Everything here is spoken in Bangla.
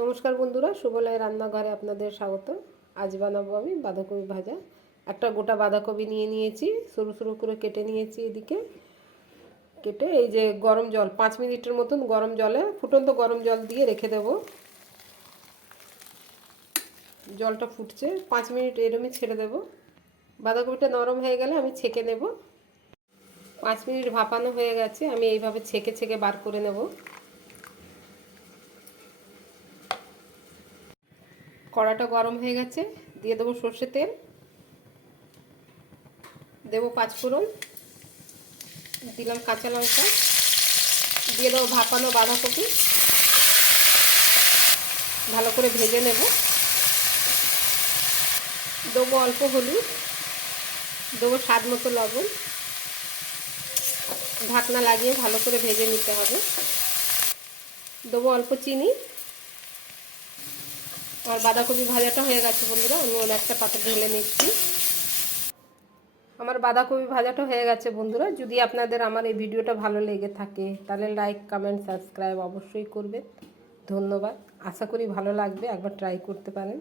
নমস্কার বন্ধুরা, শুভলয় রান্নাঘরে আপনাদের স্বাগত আজ বানাবো আমি বাঁধাকপি ভাজা। একটা গোটা বাঁধাকপি নিয়ে নিয়েছি, সরু সরু করে কেটে নিয়েছি এদিকে। কেটে এই যে গরম জল, পাঁচ মিনিটের মতন গরম জলে, ফুটন্ত গরম জল দিয়ে রেখে দেব। জলটা ফুটছে, পাঁচ মিনিট এরমই ছেড়ে দেব। বাঁধাকপিটা নরম হয়ে গেলে আমি ছেঁকে নেব। পাঁচ মিনিট ভাপানো হয়ে গেছে, আমি এইভাবে ছেঁকে ছেঁকে বার করে নেব। কড়াটা গরম হয়ে গেছে, দিয়ে দেবো সর্ষে তেল, দেবো পাঁচফোড়ন দিলাম কাঁচা লঙ্কা, দিয়ে দেবো ভাপানো বাঁধাকপি, ভালো করে ভেজে নেব, দেবো অল্প হলুদ, দেবো স্বাদ মতো লবণ, ঢাকনা লাগিয়ে ভালো করে ভেজে নিতে হবে, দেবো অল্প চিনি আর বাঁধাকপি ভাজাটা হয়ে গেছে বন্ধুরা, আমি অন্য একটা পাতা ঢেলে নিচ্ছি। আমার বাঁধাকপি ভাজাটা হয়ে গেছে বন্ধুরা, যদি আপনাদের আমার এই ভিডিওটা ভালো লেগে থাকে, তাহলে লাইক কমেন্ট সাবস্ক্রাইব অবশ্যই করবেন। ধন্যবাদ, আশা করি ভালো লাগবে, একবার ট্রাই করতে পারেন।